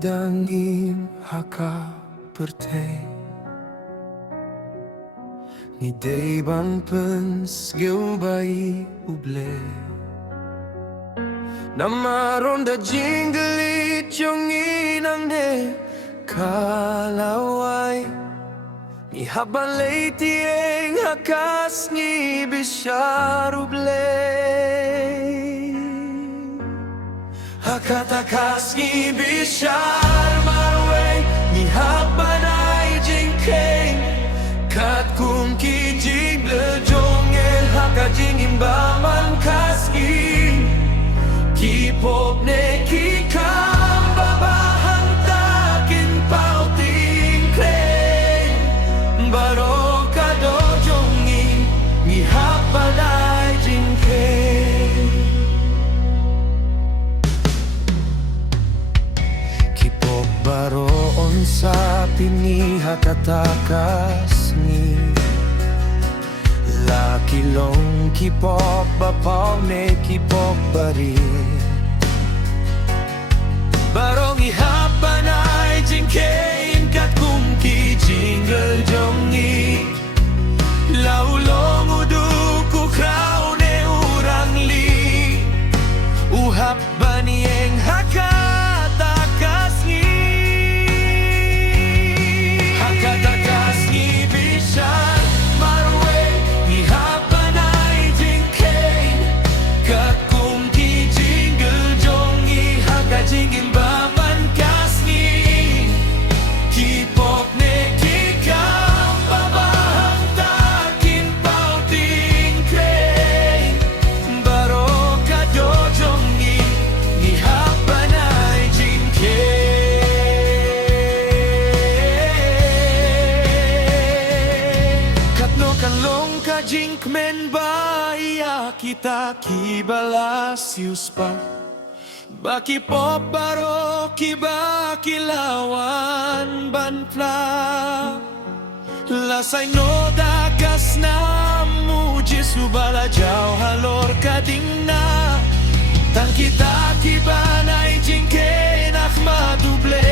dangin haka pertei Ni day bang pens geu bai uble Namaron da jinglit yung inang ne kalaway Ni habang leitieng hakas ni bisyaruble Hakatakas ni bishar marway Ni habang ay jingkeng Kat kung kijig lejong el hakajing imbaman kaski Kipop ne kikam babahang takin pauting kren Baro kadojongi ni hapanay jingkeng Kipop baroon sa pinihakatakas ni Lakilong kipop bapaw ne kipop bari Barong ihapan ay jingkein kat kumki jingle jongi Laulong uduku kraw ne urang li Uhap banieng hakatakas ni Hakatakas ni bisan marwe Ni hapan ay jingkein kat kumki jingle jongi Hakajingin Jinkmen baya kita kibalasius pa Baki pop baro kiba kilawan banpla Lasay no dagas na muji subala jaw halor kading na Tang kita kiba na ijingke nak maduble